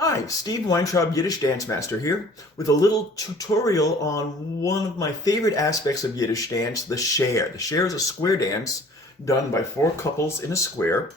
Hi, Steve Weintraub, Yiddish Dance Master here, with a little tutorial on one of my favorite aspects of Yiddish dance, the Sher. The Sher is a square dance done by four couples in a square,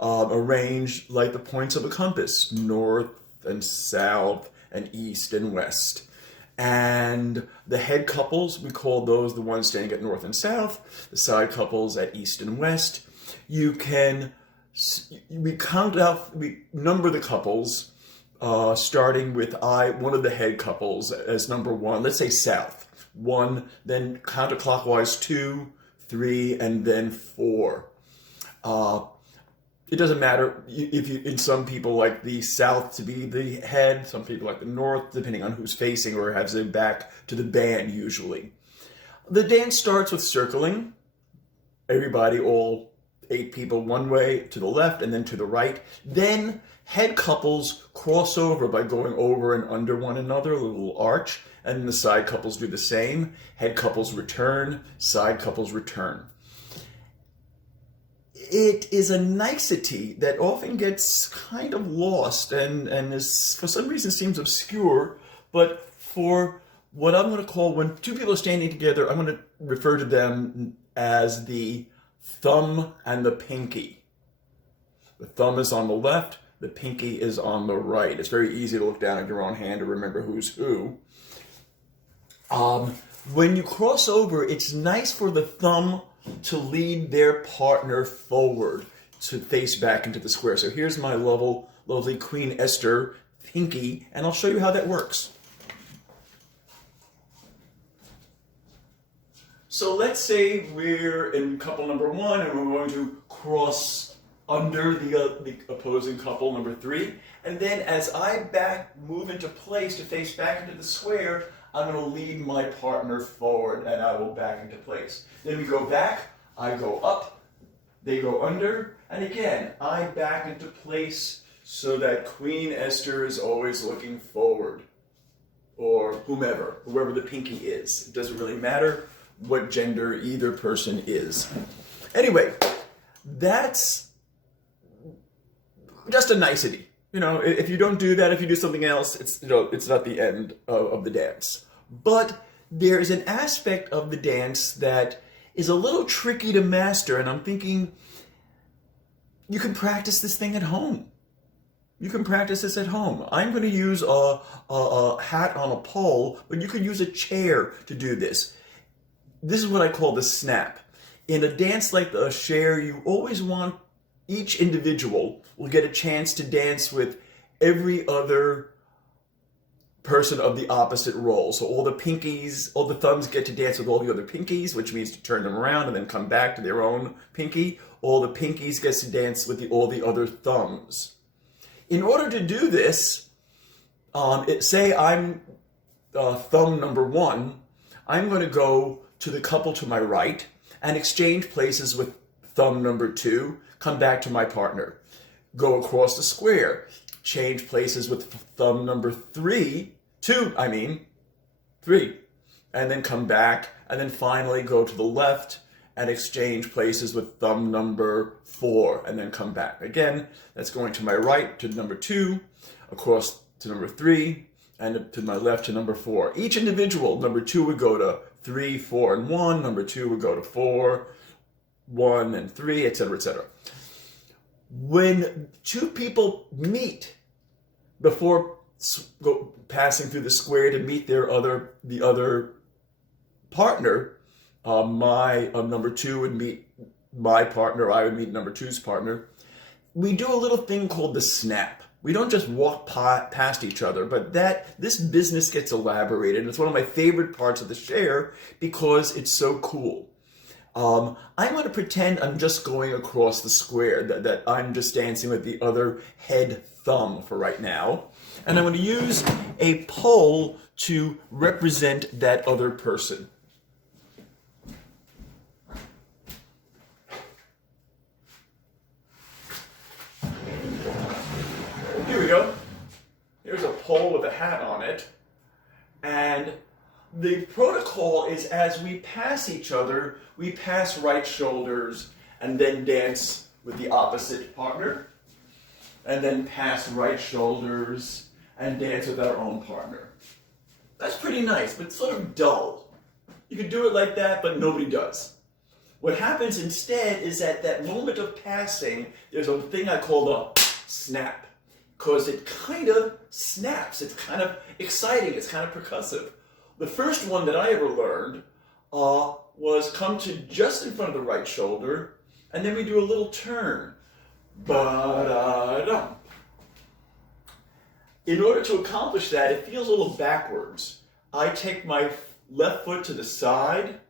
arranged like the points of a compass, north and south and east and west. And the head couples, we call those the ones standing at north and south, the side couples at east and west. We number the couples, starting with one of the head couples as number one. Let's say south. One, then counterclockwise 2, 3, and then 4. It doesn't matter in some people like the south to be the head, some people like the north, depending on who's facing or has their back to the band usually. The dance starts with circling. Everybody, all 8 people one way to the left and then to the right. Then head couples cross over by going over and under one another, a little arch, and then the side couples do the same. Head couples return, side couples return. It is a nicety that often gets kind of lost and is, for some reason, seems obscure, but for what I'm going to call, when two people are standing together, I'm going to refer to them as the thumb and the pinky. The thumb is on the left, the pinky is on the right. It's very easy to look down at your own hand to remember who's who. When you cross over, it's nice for the thumb to lead their partner forward to face back into the square. So here's my lovely Queen Esther pinky, and I'll show you how that works. So let's say we're in couple number 1 and we're going to cross under the opposing couple number 3. And then as I move into place to face back into the square, I'm going to lead my partner forward and I will back into place. Then we go back, I go up, they go under, and again, I back into place so that Queen Esther is always looking forward. Or whoever the pinky is. It doesn't really matter what gender either person is. Anyway, that's just a nicety. If you don't do that, if you do something else, it's not the end of the dance. But there's an aspect of the dance that is a little tricky to master, and I'm thinking you can practice this thing at home. You can practice this at home. I'm going to use a hat on a pole, but you could use a chair to do this. This is what I call the snap. In a dance like the Sher, you always want each individual will get a chance to dance with every other person of the opposite role. So all the thumbs get to dance with all the other pinkies, which means to turn them around and then come back to their own pinky. All the pinkies gets to dance with all the other thumbs. In order to do this, say I'm thumb number 1, I'm going to go to the couple to my right and exchange places with thumb number 2, come back to my partner. Go across the square, change places with thumb number 3, and then come back, and then finally go to the left and exchange places with thumb number 4, and then come back. Again, that's going to my right to number 2, across to number 3, and to my left to number 4. Each individual, number 2 would go to 3, 4, and 1, number 2 would go to 4, 1, and 3, etc., etc. When two people meet before passing through the square to meet the other partner, number 2 would meet my partner, I would meet number 2's partner. We do a little thing called the snap. We don't just walk past each other, but this business gets elaborated. It's one of my favorite parts of the Sher because it's so cool. I'm going to pretend I'm just going across the square, that I'm just dancing with the other head thumb for right now. And I'm going to use a pole to represent that other person. Here we go. Here's a pole with a hat on it. And the protocol is as we pass each other, we pass right shoulders and then dance with the opposite partner. and then pass right shoulders and dance with our own partner. That's pretty nice, but sort of dull. You could do it like that, but nobody does. What happens instead is at that moment of passing, there's a thing I call the snap, because it kind of snaps. It's kind of exciting. It's kind of percussive. The first one that I ever learned was come to just in front of the right shoulder, and then we do a little turn. Ba-da-dum. In order to accomplish that, it feels a little backwards. I take my left foot to the side,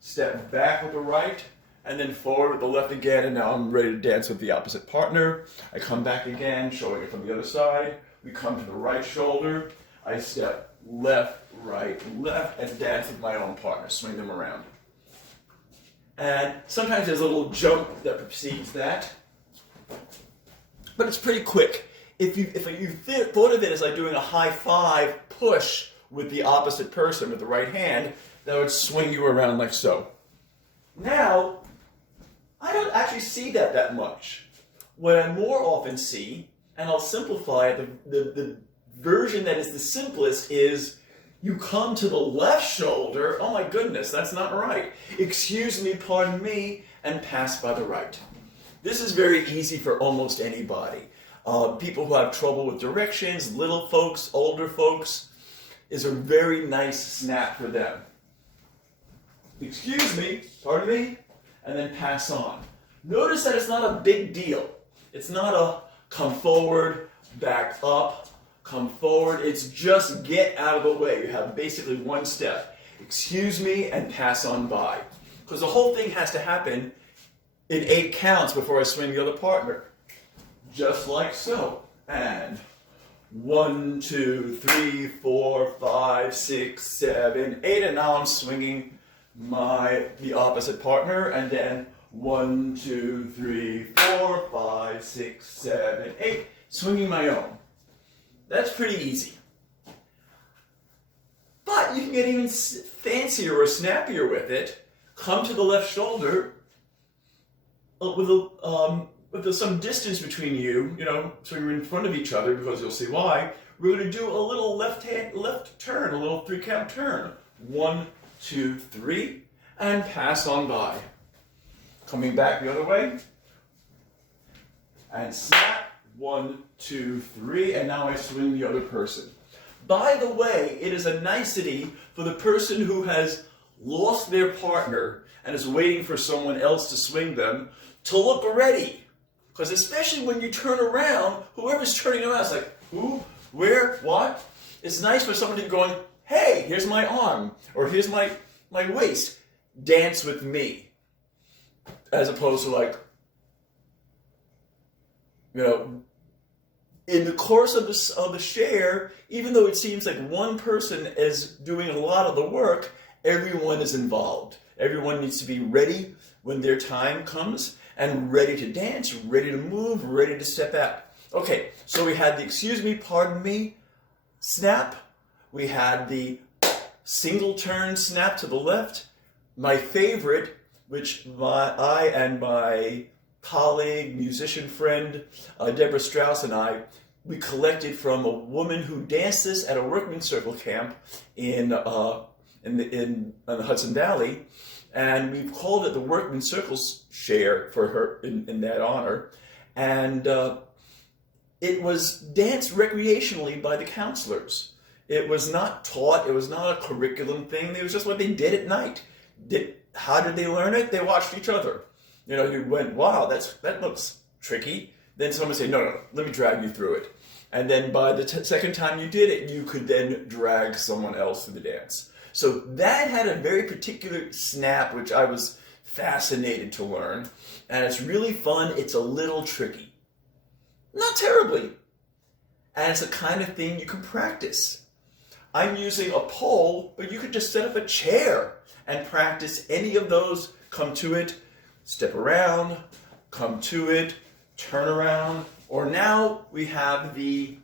step back with the right, and then forward with the left again, and now I'm ready to dance with the opposite partner. I come back again, showing it from the other side. We come to the right shoulder. I step left, right, left, and dance with my own partner, swing them around. And sometimes there's a little jump that precedes that, but it's pretty quick. If you thought of it as like doing a high five push with the opposite person with the right hand, that would swing you around like so. Now, I don't actually see that much. What I more often see, and I'll simplify it, the version that is the simplest is you come to the left shoulder, oh my goodness, that's not right. Excuse me, pardon me, and pass by the right. This is very easy for almost anybody. People who have trouble with directions, little folks, older folks, is a very nice snap for them. Excuse me, pardon me, and then pass on. Notice that it's not a big deal. It's not a come forward, back up, come forward. It's just get out of the way. You have basically one step. Excuse me, and pass on by. Because the whole thing has to happen in 8 counts before I swing the other partner. Just like so. And 1, 2, 3, 4, 5, 6, 7, 8, and now I'm swinging the opposite partner, and then 1, 2, 3, 4, 5, 6, 7, 8, swinging my own. That's pretty easy. But you can get even fancier or snappier with it. Come to the left shoulder with some distance between you, so you're in front of each other, because you'll see why. We're going to do a little left turn, a little 3-count turn. 1, 2, 3, and pass on by. Coming back the other way, and snap. 1, 2, 3, and now I swing the other person. By the way, it is a nicety for the person who has lost their partner and is waiting for someone else to swing them to look ready. Because especially when you turn around, whoever's turning around is like, who, where, what? It's nice for someone to be going, hey, here's my arm, or here's my waist. Dance with me. As opposed to like, in the course of the Sher, even though it seems like one person is doing a lot of the work, everyone is involved. Everyone needs to be ready when their time comes, and ready to dance, ready to move, ready to step out. Okay, so we had the excuse me, pardon me snap. We had the single turn snap to the left. My favorite, which I and my colleague, musician friend, Deborah Strauss and I, we collected from a woman who danced this at a workman's circle camp in the Hudson Valley, and we called it the Workman's Circle Sher for her in that honor, and it was danced recreationally by the counselors. It was not taught. It was not a curriculum thing. It was just what they did at night. How did they learn it? They watched each other. You went, wow, that looks tricky. Then someone would say, no, let me drag you through it. And then by the second time you did it, you could then drag someone else through the dance. So that had a very particular snap, which I was fascinated to learn. And it's really fun. It's a little tricky. Not terribly. And it's the kind of thing you can practice. I'm using a pole, but you could just set up a chair and practice any of those. Come to it, step around, come to it, turn around. Or now we have the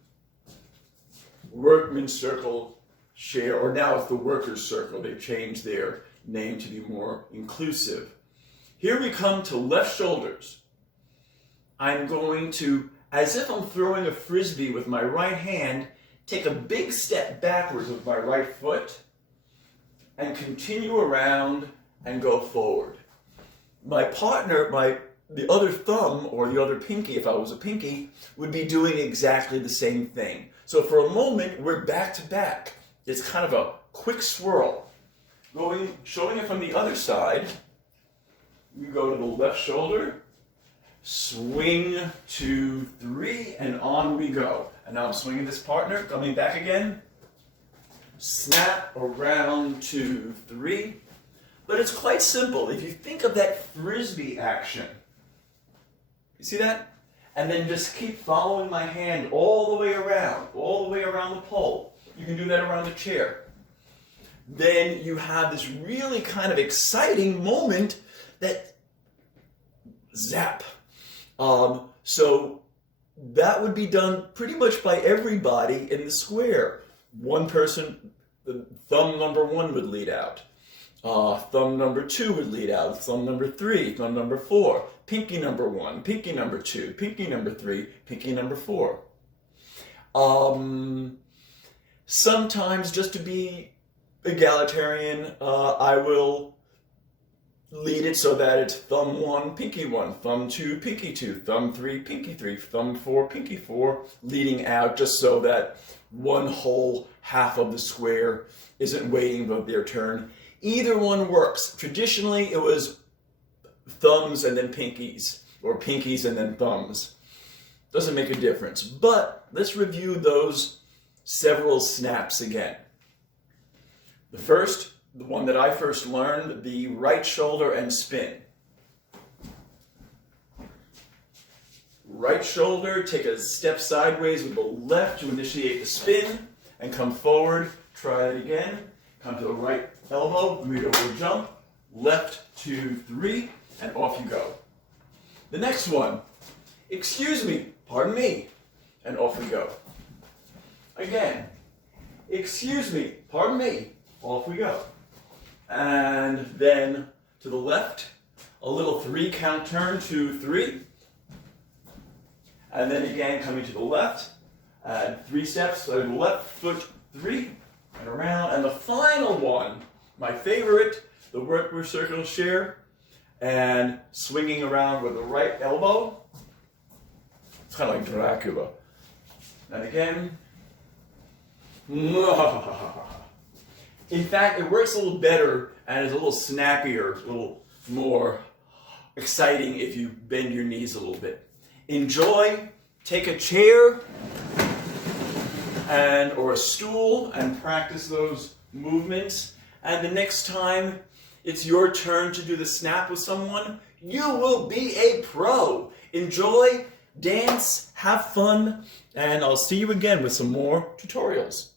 Workman's Circle Sher, or now it's the Workers' Circle. They've changed their name to be more inclusive. Here we come to left shoulders. I'm going to as if I'm throwing a frisbee with my right hand, take a big step backwards with my right foot, and continue around and go forward. My partner, the other thumb or the other pinky, if I was a pinky, would be doing exactly the same thing. So for a moment, we're back to back. It's kind of a quick swirl. Showing it from the other side, we go to the left shoulder, swing, 2, 3, and on we go. And now I'm swinging this partner, coming back again, snap, around, 2, 3. But it's quite simple. If you think of that frisbee action, you see that? And then just keep following my hand all the way around the pole. You can do that around the chair. Then you have this really kind of exciting moment that zap. So that would be done pretty much by everybody in the square. One person, the thumb number 1 would lead out. Thumb number 2 would lead out. Thumb number 3, thumb number 4, pinky number 1, pinky number 2, pinky number 3, pinky number 4. Sometimes, just to be egalitarian, I will lead it so that it's thumb 1, pinky 1, thumb 2, pinky 2, thumb 3, pinky 3, thumb 4, pinky 4, leading out just so that one whole half of the square isn't waiting for their turn. Either one works. Traditionally, it was thumbs and then pinkies, or pinkies and then thumbs. Doesn't make a difference. But let's review those several snaps again. The one that I first learned, the right shoulder and spin. Right shoulder, take a step sideways with the left to initiate the spin, and come forward, try it again. Come to the right elbow, read over jump, left, 2, 3, and off you go. The next one, excuse me, pardon me, and off we go. Again, excuse me, pardon me, off we go. And then to the left, a little 3-count turn, 2, 3. And then again, coming to the left, add 3 steps, so the left foot, 3, and around. And the final one, my favorite, the work circle Sher, and swinging around with the right elbow. It's kind of like Dracula. And again. In fact, it works a little better and is a little snappier, a little more exciting if you bend your knees a little bit. Enjoy, take a chair or a stool and practice those movements. And the next time it's your turn to do the snap with someone, you will be a pro. Enjoy, dance, have fun, and I'll see you again with some more tutorials.